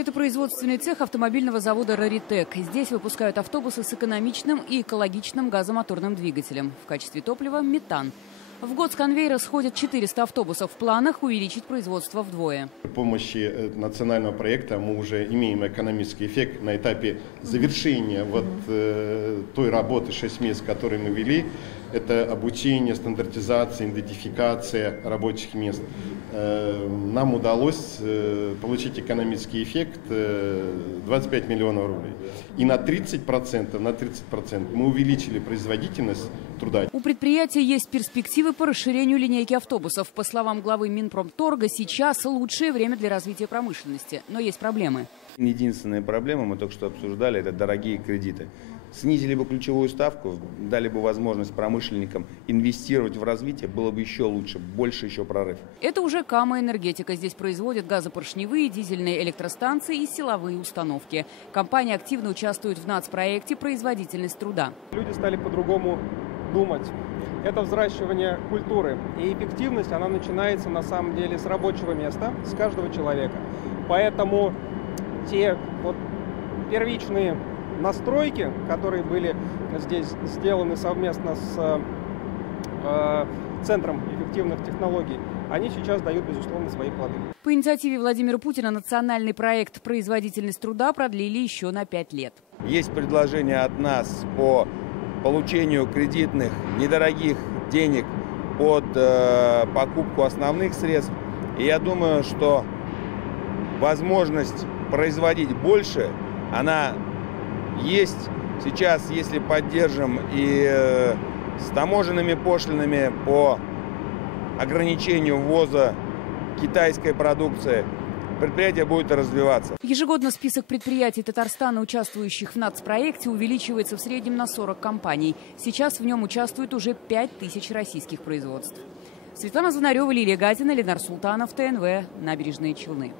Это производственный цех автомобильного завода «Раритек». Здесь выпускают автобусы с экономичным и экологичным газомоторным двигателем. В качестве топлива – метан. В год с конвейера сходят 400 автобусов. В планах увеличить производство вдвое. При помощи национального проекта мы уже имеем экономический эффект на этапе завершения той работы 6 месяцев, которую мы вели. Это обучение, стандартизация, идентификация рабочих мест. Нам удалось получить экономический эффект 25 миллионов рублей. И на 30% мы увеличили производительность труда. У предприятия есть перспективы по расширению линейки автобусов. По словам главы Минпромторга, сейчас лучшее время для развития промышленности. Но есть проблемы. Единственная проблема, мы только что обсуждали, это дорогие кредиты. Снизили бы ключевую ставку, дали бы возможность промышленникам инвестировать в развитие, было бы еще лучше, больше еще прорыв. Это уже Кама Энергетика. Здесь производят газопоршневые, дизельные электростанции и силовые установки. Компания активно участвует в нацпроекте «Производительность труда». Люди стали по-другому думать. Это взращивание культуры. И эффективность, она начинается на самом деле с рабочего места, с каждого человека. Поэтому те первичные настройки, которые были здесь сделаны совместно с Центром эффективных технологий, они сейчас дают, безусловно, свои плоды. По инициативе Владимира Путина национальный проект «Производительность труда» продлили еще на 5 лет. Есть предложение от нас по получению кредитных недорогих денег под покупку основных средств. И я думаю, что возможность производить больше, она есть сейчас, если поддержим и с таможенными пошлинами по ограничению ввоза китайской продукции, предприятие будет развиваться. Ежегодно список предприятий Татарстана, участвующих в нацпроекте, увеличивается в среднем на 40 компаний. Сейчас в нем участвует уже 5000 российских производств. Светлана Звонарева, Лилия Газина, Ленар Султанов, ТНВ, Набережные Челны.